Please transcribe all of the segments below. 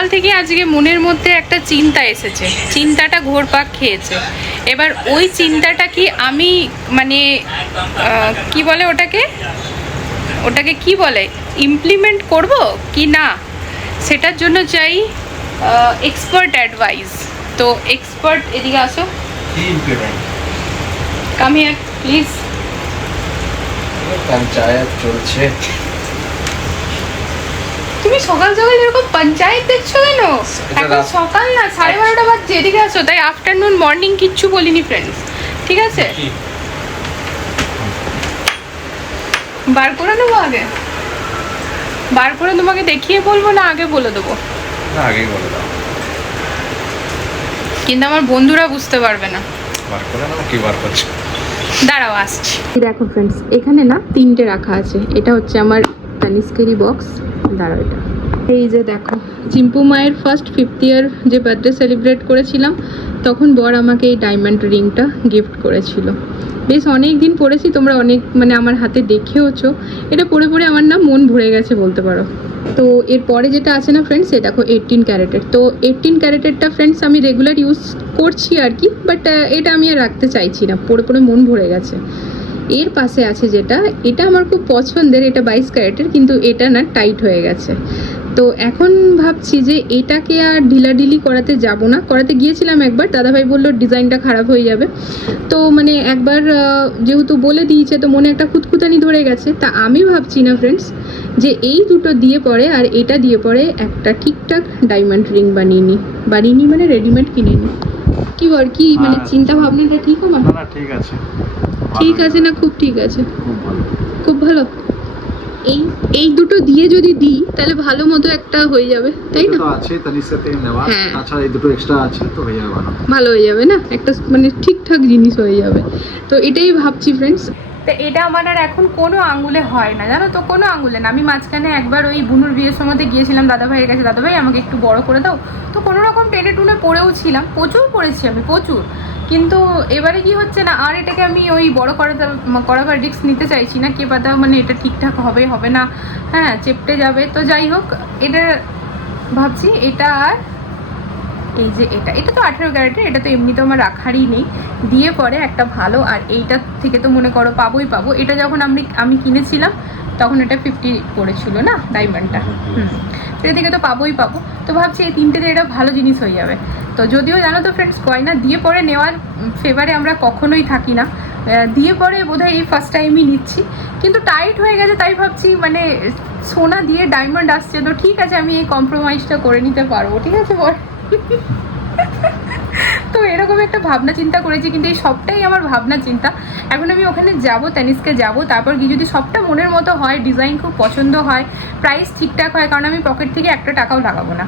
সকাল থেকে আজকে মনের মধ্যে একটা চিন্তা এসেছে। চিন্তাটা ঘোরপাক খেয়েছে। এবার ওই চিন্তাটা কি আমি মানে কি বলে ওটাকে? ওটাকে কি বলে? ইমপ্লিমেন্ট করব কি না? সেটার জন্য চাই এক্সপার্ট অ্যাডভাইস তো এক্সপার্ট এদিকে আসো। কাম হিয়ার প্লিজ পঞ্চায়েত চলছে। তুমি সকাল সকাল এরকম পঞ্চায়েত দেখছ কেন? এখন সকাল না সাড়ে বারোটা বাজছে এদিকে আসো। তাই আফটারনুন মর্নিং কিচ্ছু বলিনি ফ্রেন্ডস ঠিক আছে? বার করে নেব আগে? বার করে তোমাকে দেখিয়ে বলব না আগে বলে দেবো? না আগেই বলে দাও। কিন্তু আমার বন্ধুরা বুঝতে পারবে না। বার করে নাও কি বার করছ? দাঁড়াও আসছি। দেখো ফ্রেন্ডস এখানে না তিনটে রাখা আছে। এটা হচ্ছে আমার তানিস্কেরি বক্স দাঁড়াও এটা। এই যে দেখো, চিম্পু মায়ের ফার্স্ট ফিফথ ইয়ার যে বার্থডে সেলিব্রেট করেছিলাম, তখন বর আমাকে এই ডায়মন্ড রিংটা গিফট করেছিল। বেশ অনেক দিন পরেছি, তোমরা অনেক মানে আমার হাতে দেখেওছো। এটা পরে পরে আমার না মন ভরে গেছে বলতে পারো। তো এরপরে যেটা আছে না ফ্রেন্ডস এই দেখো এইটিন ক্যারেটের তো এইটিন ক্যারেটেরটা ফ্রেন্ডস আমি রেগুলার ইউজ করছি আর কি বাট এটা আমি আর রাখতে চাইছি না। পরে পরে মন ভরে গেছে। এর পাশে আছে যেটা, এটা আমার খুব পছন্দের, এটা বাইশ ক্যারেটের, কিন্তু এটা না টাইট হয়ে গেছে। তো এখন ভাবছি যে এটাকে আর ঢিলাঢিলি করাতে যাব না। করাতে গিয়েছিলাম একবার, দাদাভাই বলল ডিজাইনটা খারাপ হয়ে যাবে। তো মানে একবার যেহেতু বলে দিয়েছে, তো মনে একটা খুঁতখুতানি ধরে গেছে। তা আমি ভাবছি না ফ্রেন্ডস যে এই দুটো দিয়ে পরে আর এটা দিয়ে পরে একটা ঠিকঠাক ডায়মন্ড রিং বানিয়ে নিই বানিয়ে নিই মানে রেডিমেড কিনে নিই কি বল কি মানে হ্যাঁ। চিন্তা ভাবনাটা ঠিক আমার না ঠিক আছে। ঠিক আছে না খুব ঠিক আছে। খুব ভালো। খুব ভালো। এই এই দুটো দিয়ে যদি দিই তাহলে ভালো মতো একটা হয়ে যাবে তাই না? আছে তালির সাথে নেওয়া। আচ্ছা তাছাড়া এই দুটো এক্সট্রা আছে তো হয়ে যাবে ভালো ভালো হয়ে যাবে না? একটা মানে ঠিকঠাক জিনিস হয়ে যাবে। তো এটাই ভাবছি ফ্রেন্ডস তো এটা আমার আর এখন কোনো আঙ্গুলে হয় না। জানো তো, কোনো আঙ্গুলে না। আমি মাঝখানে একবার ওই বুনুর বিয়ের সময়তে গিয়েছিলাম, দাদাভাইয়ের কাছে, দাদাভাই আমাকে একটু বড় করে দাও। তো কোনো রকম টেনে টুনে পড়েও ছিলাম। প্রচুর পড়েছি আমি, প্রচুর। কিন্তু এবারে কি হচ্ছে না, আর এটাকে আমি ওই বড় করাতে, করাবার রিস্ক নিতে চাইছি না। কে পাতা মানে এটা ঠিকঠাক হবে হবে না। হ্যাঁ চেপটে যাবে। তো যাই হোক, এটা ভাবছি, এটা আর এই যে এটা এটা তো আঠেরো ক্যারেটের এটা তো এমনিতে আমার রাখারই নেই। দিয়ে পরে একটা ভালো আর এইটার থেকে তো মনে করো পাবোই পাবো। এটা যখন আমি আমি কিনেছিলাম তখন এটা ফিফটি পড়েছিল না ডায়মন্ডটা হুম তো এ থেকে তো পাবোই পাবো। তো ভাবছি এই তিনটেতে এটা ভালো জিনিস হয়ে যাবে। তো যদিও জানো তো ফ্রেন্ডস গয়না দিয়ে পরে নেওয়ার ফেভারে আমরা কখনোই থাকি না। দিয়ে পরে বোধহয় এই ফার্স্ট টাইমই নিচ্ছি। কিন্তু টাইট হয়ে গেছে তাই ভাবছি মানে সোনা দিয়ে ডায়মন্ড আসছে। তো ঠিক আছে আমি এই কম্প্রোমাইজটা করে নিতে পারব। ঠিক আছে বল। তো এরকম একটা ভাবনা চিন্তা করেছি, কিন্তু এই সবটাই আমার ভাবনা চিন্তা। এখন আমি ওখানে যাব তেনিসকে যাব, তারপর গিয়ে যদি সবটা মনের মতো হয় ডিজাইন খুব পছন্দ হয় প্রাইস ঠিকঠাক হয়, কারণ আমি পকেট থেকে একটা টাকাও লাগাবো না।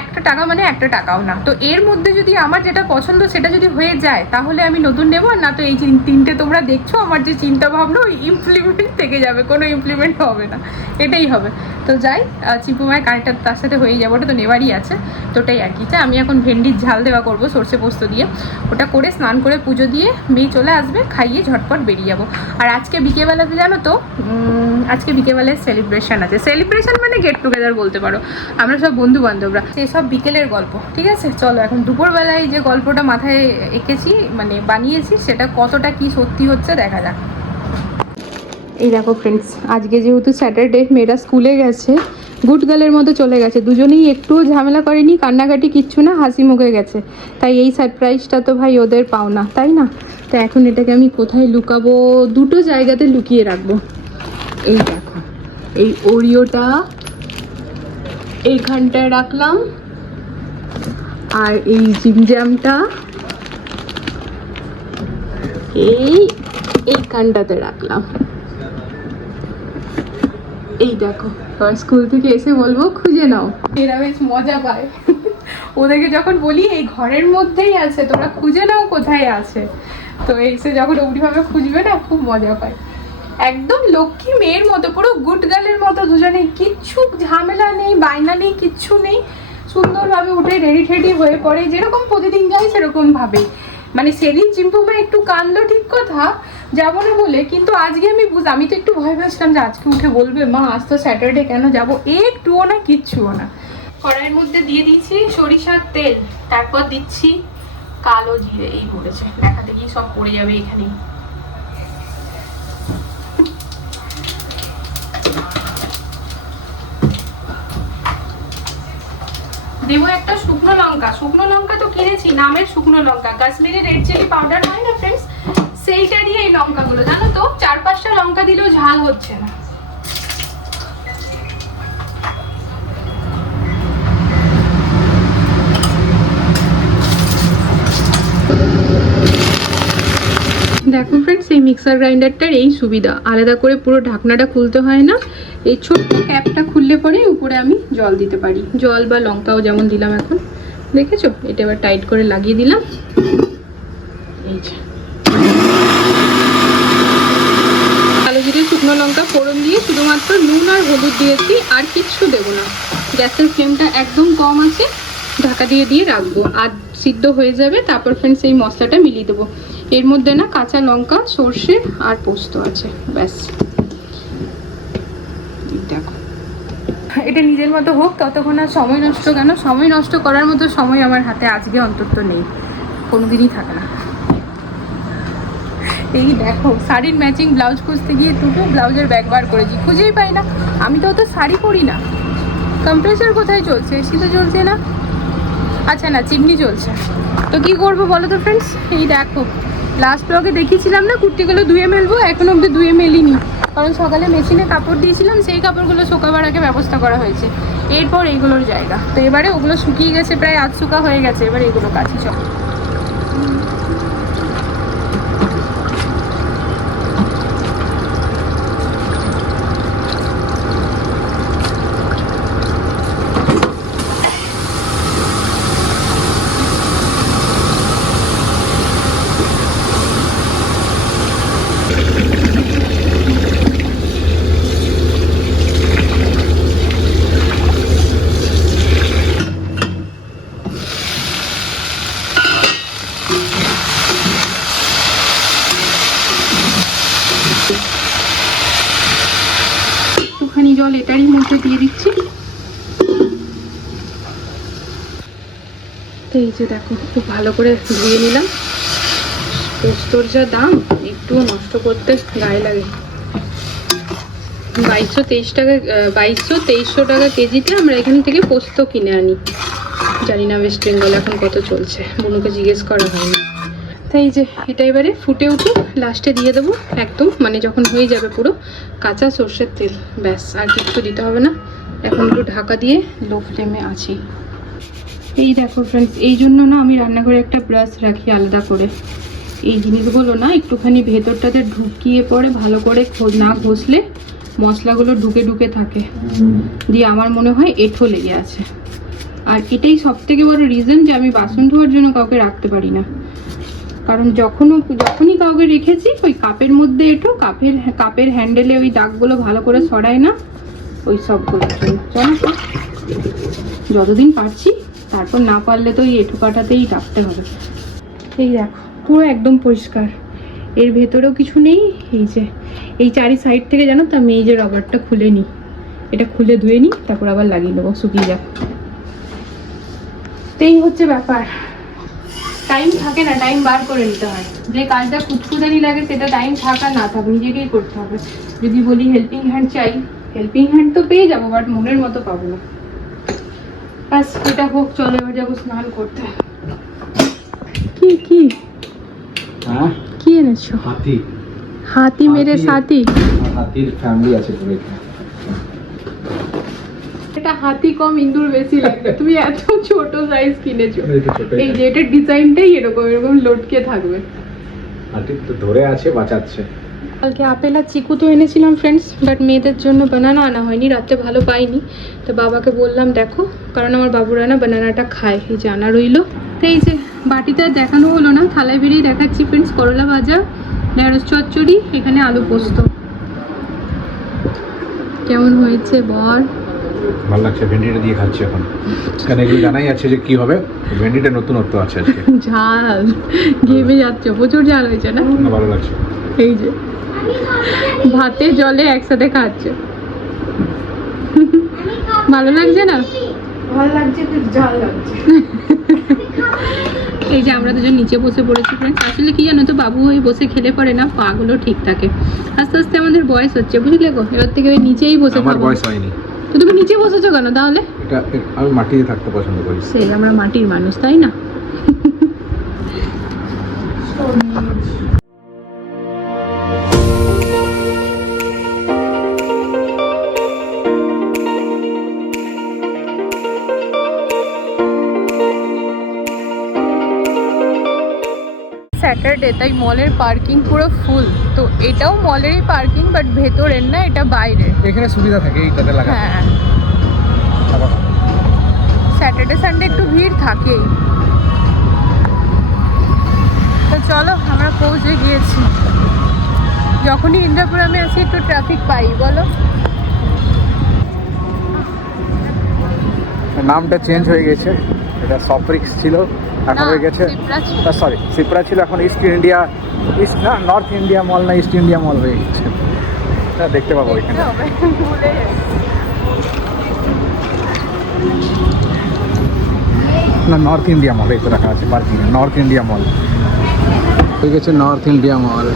একটা টাকা মানে একটা টাকাও না। তো এর মধ্যে যদি আমার যেটা পছন্দ সেটা যদি হয়ে যায়, তাহলে আমি নতুন নেব না তো এই তিনটে তোমরা দেখছ, আমার যে চিন্তা ভাবনা ওই ইমপ্লিমেন্ট থেকে যাবে, কোনো ইমপ্লিমেন্ট হবে না। এটাই হবে। তো যাই চিপু মায়ের তার সাথে হয়ে যাবে, ওটা তো নেবারই আছে। তো ওটাই আর কি। আমি এখন ভেন্ডির ঝাল দেওয়া করব, সর্ষে পোস্ত দিয়ে। ওটা করে স্নান করে পুজো দিয়ে মেয়ে চলে আসবে, খাইয়ে ঝটপট বেরিয়ে যাব। আর আজকে বিকেবেলাতে জানো তো আজকে বিকেবেলায় সেলিব্রেশন আছে। সেলিব্রেশন মানে গেট টুগেদার বলতে পারো। আমরা সব বন্ধু বান্ধবরা সব বিকেলের গল্প, ঠিক আছে? চলো, এখন দুপুরবেলায় যে গল্পটা মাথায় এঁকেছি মানে বানিয়েছি, সেটা কতটা কি সত্যি হচ্ছে দেখা যাক। এই দেখো ফ্রেন্ডস আজকে যেহেতু স্যাটারডে মেয়েরা স্কুলে গেছে গুড গার্লের মতো চলে গেছে। দুজনেই একটুও ঝামেলা করেনি, কান্নাকাটি কিচ্ছু না, হাসি মুখে গেছে। তাই এই সারপ্রাইজটা তো ভাই ওদের পাও না তাই না? তো এখন এটাকে আমি কোথায় লুকাবো? দুটো জায়গাতে লুকিয়ে রাখব। এই দেখো, এই ওরিওটা এইখানটায় রাখলাম। আর এই জিমজ্যামটা এই এইখানটাতে রাখলাম। এই দেখো এবার স্কুল থেকে এসে বলব, খুঁজে নাও। এরা বেশ মজা পায়। ওদেরকে যখন বলি, এই ঘরের মধ্যেই আছে তোমরা খুঁজে নাও কোথায় আছে। তো এসে যখন অমনিভাবে খুঁজবে না, খুব মজা পায়। একদম লক্ষ্মী মেয়ের মতো, পুরো গুড গার্লের মতো দুজনে। কিচ্ছু ঝামেলা নেই, বায়না নেই, কিচ্ছু নেই। সুন্দরভাবে উঠে রেডি টেডি হয়ে পড়ে, যেরকম প্রতিদিন যাই সেরকম ভাবে। মানে সেদিন চিম্পুমা একটু কান্দলো ঠিক কথা যাব না বলে, কিন্তু আজকে আমি বুঝ আমি তো একটু ভয় পেয়েছিলাম যে আজকে উঠে বলবে, মা, আজ তো স্যাটারডে কেন যাব? একটুও না, কিচ্ছুও না। কড়াইয়ের মধ্যে দিয়ে দিচ্ছি সরিষার তেল, তারপর দিচ্ছি কালো জিরে, এই পড়েছে। দেখাতে গিয়ে সব পড়ে যাবে এখানেই। দেবো একটা শুকনো লঙ্কা। শুকনো লঙ্কা তো কিনেছি, নামের শুকনো লঙ্কা। কাশ্মীরি রেড চিলি পাউডার হয় না ফ্রেন্ডস সেইটা দিয়ে এই লঙ্কাগুলো, জানো তো? চার পাঁচটা লঙ্কা দিলেও ঝাল হচ্ছে না। দেখো ফ্রেন্ডস এই মিক্সার গ্রাইন্ডারটার এই সুবিধা। আলাদা করে পুরো ঢাকনাটা খুলতে হয় না। এই ছোট্ট ক্যাপটা খুললে পরে উপরে আমি জল দিতে পারি। জল বা লঙ্কাও যেমন দিলাম এখন। দেখেছ? এটা এবার টাইট করে লাগিয়ে দিলাম। এই যে। কালো জিরে, শুকনো লঙ্কা, ফোড়ন দিয়ে শুধুমাত্র নুন আর হলুদ দিয়েছি, আর কিচ্ছু দেবো না। গ্যাসের ফ্লেমটা একদম কম আছে, ঢাকা দিয়ে দিয়ে রাখব। আর সিদ্ধ হয়ে যাবে, তারপর ফ্রেন্ডস এই মশলাটা মিলিয়ে দেবো। এর মধ্যে না কাঁচা লঙ্কা, সর্ষে আর পোস্ত আছে, ব্যাস এই দেখো এটা নিজের মতো হোক, ততক্ষণ আর সময় নষ্ট কেন? সময় নষ্ট করার মতো সময় আমার হাতে আজকে অন্তত নেই। কোনোদিনই থাকে না। এই দেখো, শাড়ির ম্যাচিং ব্লাউজ খুঁজতে গিয়ে দুটো ব্লাউজের ব্যাগ বার করেছি, খুঁজেই পাই না। আমি তো অত শাড়ি পরি না। কম্প্রেসার কোথায় চলছে? এসি তো চলছে না? আচ্ছা না, চিমনি চলছে। তো কি করব বলো তো ফ্রেন্ডস এই দেখো লাস্ট ব্লগে দেখিয়েছিলাম না, কুর্তিগুলো ধুয়ে মেলবো, এখন অব্দি ধুয়ে মেলিনি। কারণ সকালে মেশিনে কাপড় দিয়েছিলাম, সেই কাপড়গুলো শোকাবার আগে ব্যবস্থা করা হয়েছে। এরপর এইগুলোর জায়গা। তো এবারে ওগুলো শুকিয়ে গেছে, প্রায় আধ শুকা হয়ে গেছে, এবার এগুলো কাছে চল একটুখানি জল এটারই মধ্যে দিয়ে দিচ্ছি। এই যে দেখো, খুব ভালো করে ধুয়ে নিলাম। পোস্তর যা দাম, একটুও নষ্ট করতে গায়ে লাগে। বাইশশো তেইশ টাকা বাইশশো তেইশশো টাকা কেজিতে আমরা এখান থেকে পোস্ত কিনে আনি। জানি না ওয়েস্ট বেঙ্গল এখন কত চলছে, বুনুকে জিজ্ঞেস করা হয়নি। তাই এই যে, এটা এবারে ফুটে উঠুক লাস্টে দিয়ে দেবো, একদম মানে যখন হয়ে যাবে পুরো, কাঁচা সর্ষের তেল, ব্যাস, আর কিচ্ছু দিতে হবে না। এখন একটু ঢাকা দিয়ে লো ফ্লেমে আছি। এই দেখো ফ্রেন্ডস এই জন্য না আমি রান্নাঘরে একটা ব্রাশ রাখি আলাদা করে। এই জিনিসগুলো না একটুখানি ভেতরটাতে ঢুকিয়ে পরে ভালো করে না ঘষলে মশলাগুলো ঢুকে ঢুকে থাকে। দিয়ে আমার মনে হয় এঁঠো লেগে আছে। আর এটাই সব থেকে বড় রিজন যে আমি বাসন ধোয়ার জন্য কাউকে রাখতে পারি না। কারণ যখনও যখনই কাউকে রেখেছি, ওই কাপের মধ্যে এঁঠো কাপের কাপের হ্যান্ডেলে ওই দাগগুলো ভালো করে সরায় না, ওই সবগুলোর জন্য। চলো যতদিন পারছি, তারপর না পারলে তো এই এঁঠো কাটাতেই রাখতে হবে। এই দেখো, পুরো একদম পরিষ্কার। এর ভেতরেও কিছু নেই, এই যে, এই চারি সাইড থেকে জানো তো আমি এই যে রবারটা খুলে নিই। এটা খুলে ধুয়ে নিই, তারপর আবার লাগিয়ে দেবো শুকিয়ে যাক তো এই হচ্ছে ব্যাপার। টাইম থাকে না টাইম বার করে নিতে হয়। যে কাজটা খুঁতখুদানি লাগে সেটা টাইম থাকা না থাক নিজেকেই করতে হবে। যদি বলি হেল্পিং হ্যান্ড চাই হেল্পিং হ্যান্ড তো পেয়ে যাব বাট মনের মতো পাবো না। ব্যাস এটা হোক চলো এবার যাব স্নান করতে। কি কি? হ্যাঁ? কি এনেছো? হাতি। হাতি মেরে সাথী? হাতির ফ্যামিলি আছে পুরো এখানে। এটা হাতি কম ইন্দুর বেশি লাগবে। তুমি এত ছোট সাইজ কিনেছো। এই যে এটার ডিজাইনটাই এরকম এরকম লটকে থাকবে। হাতি তো ধরে আছে বাঁচাচ্ছে। কালকে আপেল আর চিকু তো এনেছিলাম ফ্রেন্ডস বাট মেয়েদের জন্য বানানা আনা হয়নি রাতে ভালো পাইনি। তো বাবাকে বললাম দেখো কারণ আমার বাবুরা না বানানাটা খায় এই যে আনা রইল। তো এই যে বাটিতে আর দেখানো হলো না থালায় বেরিয়ে দেখাচ্ছি ফ্রেন্ডস করলা ভাজা ঢেঁড়স চচ্চড়ি এখানে আলু পোস্ত। কেমন হয়েছে বর ভালো লাগছে ভেন্ডিটা দিয়ে খাচ্ছি এখন। এখানে এগুলো জানাই আছে যে কি হবে? ভেন্ডিটা নতুনত্ব আছে আজকে। ঝাল ঘেমে যাচ্ছে প্রচুর ঝাল হয়েছে না? ভালো লাগছে। এই যে ভাতে জলে একসাথে খাচ্ছে। ভালো লাগছে না? ভালো লাগছে খুব ঝাল লাগছে। এই যে আমরা দুজন নিচে বসে পড়েছি ফ্রেন্ডস আসলে কি জানো তো বাবু হয়ে বসে খেলে পড়ে না পাগুলো ঠিক থাকে। আস্তে আস্তে আমাদের বয়স হচ্ছে বুঝলে গো? এবার থেকে ওই নিচেই বসে আমার বয়স হয়নি। তো তুমি নিচে বসেছো কেন তাহলে? এটা আমি মাটিতে থাকতে পছন্দ করি। সেই আমরা মাটির মানুষ তাই না? স্যাটারডে তাই মলের পার্কিং পুরো ফুল তো এটাও মলেরই পার্কিং বাট ভেতরের না এটা বাইরের। এখানে সুবিধা থাকে এইটাতে লাগা। হ্যাঁ। স্যাটারডে সানডে একটু ভিড় থাকেই। তো চলো আমরা পৌঁছে গিয়েছি। যখনই ইন্দ্রাপুরামে আসি একটু ট্রাফিক পাই বলো। নামটা চেঞ্জ হয়ে গেছে। এটা সফরিক্স ছিল। এখন হয়ে গেছে। সরি সিপ্রা ছিল এখন ইস্ট ইন্ডিয়া ইস্ট না নর্থ ইন্ডিয়া মল না ইস্ট ইন্ডিয়া মল হয়ে গেছে। হ্যাঁ দেখতে পাবো ওইখানে। এখানে। না নর্থ ইন্ডিয়া মল এই তো রাখা আছে পার্কিং নর্থ ইন্ডিয়া মল হয়ে গেছে নর্থ ইন্ডিয়া মল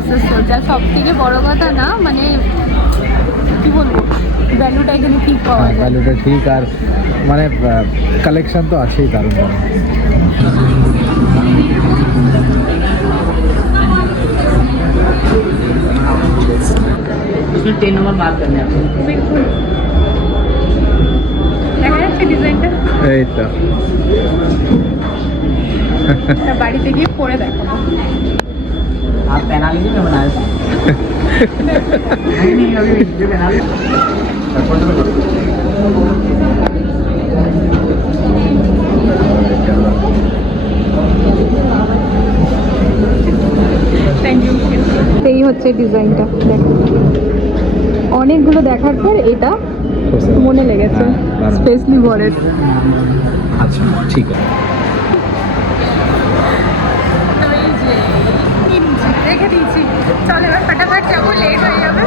প্রসেস চলছে আর সব থেকে বড় কথা না মানে কি বলবো ভ্যালুটা এখানে ঠিক পাওয়া যায় ভ্যালুটা ঠিক আর মানে কালেকশন তো আছেই দারুণ দারুণ इसमें टेन नंबर मार्क करने हैं आपको বিলকুল দেখা যাচ্ছে ডিজাইনটা এই তো তা বাড়িতে গিয়ে পরে দেখাবো এই হচ্ছে ডিজাইনটা দেখো। অনেকগুলো দেখার পর এটা মনে লেগেছে হ্যাঁ। স্পেশালি বরের। আচ্ছা ঠিক আছে তো এই যে কিনছি, রেখে দিয়েছি। চল এবার ফাটাফাট যাব লেট হয়ে যাবে।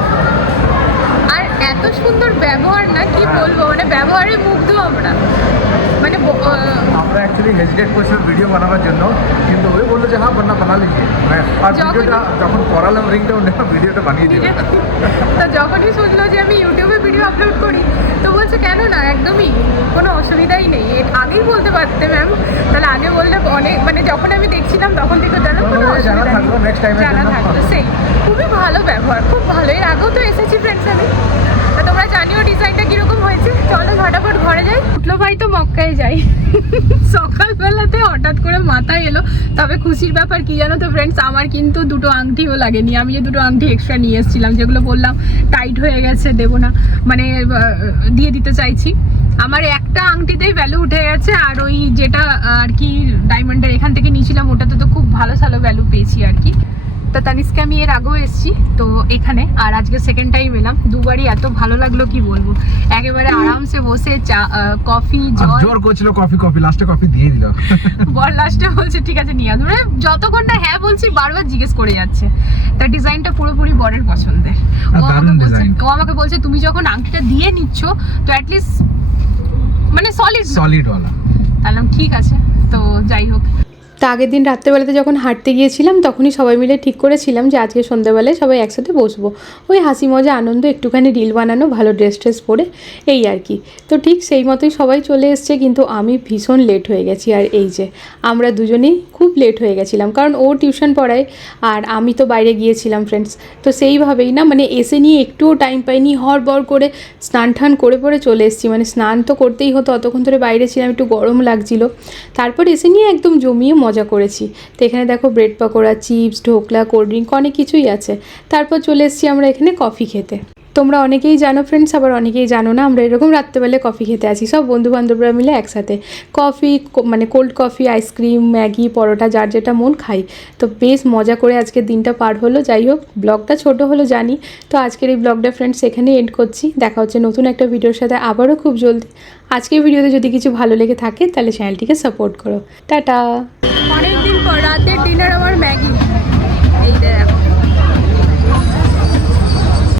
আর এত সুন্দর ব্যবহার না, কি বলব? মানে ব্যবহারে মুগ্ধ আমরা। মানে অ্যাকচুয়ালি হেজিটেট করছিলাম ভিডিও বানানোর জন্য কিন্তু ওই বলল যে হ্যাঁ বান্না বানা লিজিয়ে মানে আর ভিডিওটা যখন করালাম রিংটা উনি ভিডিওটা বানিয়ে দিল। তো যখনই শুনলো যে আমি ইউটিউবে ভিডিও আপলোড করি তো বলছে কেন না একদমই কোনো অসুবিধাই নেই। আগেই বলতে পারতে ম্যাম তাহলে আগে বললে অনেক মানে যখন আমি দেখছিলাম তখন থেকে জানো কোনো অসুবিধা নেই। জানা থাকল সেই খুবই ভালো ব্যবহার খুব ভালো এর আগেও তো এসেছি ফ্রেন্ডস আমি। তোমরা জানিও ডিজাইনটা কীরকম হয়েছে চলো ঝটাপট ঘরে যাই উঠল তো মক্কায় যাই। সকালবেলাতে হঠাৎ করে মাথায় এলো। তবে খুশির ব্যাপার কি জানো তো ফ্রেন্ডস আমার কিন্তু দুটো আংটিও লাগেনি। আমি যে দুটো আংটি এক্সট্রা নিয়ে এসেছিলাম, যেগুলো বললাম টাইট হয়ে গেছে, দেবো না। মানে দিয়ে দিতে চাইছি। আমার একটা আংটিতেই ভ্যালু উঠে গেছে, আর ওই যেটা আর কি ডায়মন্ডের এখান থেকে নিয়েছিলাম, ওটাতে তো খুব ভালো ভালো ভ্যালু পেয়েছি আর কি। তো তানিস্কে আমি এর আগেও এসেছি তো এখানে। আর আজকে সেকেন্ড টাইম এলাম। দুবারই এত ভালো লাগল কি বলব? একেবারে আরামসে বসে চা কফি জল। জোর করছিল কফি কফি লাস্টে কফি দিয়ে দিল। বর লাস্টে বলছে ঠিক আছে নিয়ে আসবে মানে যতক্ষণ না হ্যাঁ বলছি বারবার জিজ্ঞেস করে যাচ্ছে। তার ডিজাইনটা পুরোপুরি বরের পছন্দের। ও আমাকে বলছে ও আমাকে বলছে তুমি যখন আংটিটা দিয়ে নিচ্ছ তো অ্যাটলিস্ট মানে সলিড সলিড ওয়ালা। তাহলে ঠিক আছে। তো যাই হোক। তা আগের দিন রাত্রেবেলাতে যখন হাঁটতে গিয়েছিলাম, তখনই সবাই মিলে ঠিক করেছিলাম যে আজকে সন্ধ্যাবেলায় সবাই একসাথে বসবো। ওই হাসি, মজা, আনন্দ, একটুখানি রিল বানানো, ভালো ড্রেস ট্রেস পরে, এই আর কি। তো ঠিক সেই মতোই সবাই চলে এসছে, কিন্তু আমি ভীষণ লেট হয়ে গেছি। আর এই যে, আমরা দুজনেই খুব লেট হয়ে গেছিলাম, কারণ ও টিউশন পড়ায় আর আমি তো বাইরে গিয়েছিলাম ফ্রেন্ডস তো সেইভাবেই না মানে এসে নিয়ে একটুও টাইম পাইনি হর বর করে স্নান টান করে পরে চলে এসেছি। মানে স্নান তো করতেই হতো, অতক্ষণ ধরে বাইরে ছিলাম, একটু গরম লাগছিল। তারপর এসে নিয়ে একদম জমিয়ে মজা মজা করেছি। তো এখানে দেখো bread pakora chips dhokla cold drink অনেক কিছুই আছে। তারপর চলে এসেছি আমরা এখানে কফি খেতে। তোমরা অনেকেই জানো ফ্রেন্ডস আবার অনেকেই জানো না, আমরা এরকম রাত্রেবেলায় কফি খেতে আসি। সব বন্ধু বান্ধবরা মিলে একসাথে। কফি মানে cold coffee ice cream Maggi, পরোটা, যার যেটা মন খাই। তো বেশ মজা করে আজকের দিনটা পার হলো। যাই হোক ব্লগটা ছোট হলো জানি। তো আজকের এই ব্লগটা ফ্রেন্ডস এখানে এন্ড করছি। দেখা হচ্ছে নতুন একটা ভিডিওর সাথে আবারও খুব জলদি। আজকের ভিডিওতে যদি কিছু ভালো লেগে থাকে, তাহলে চ্যানেলটিকে সাপোর্ট করো। টাটা! অনেকদিন পর, রাতের ডিনার আমার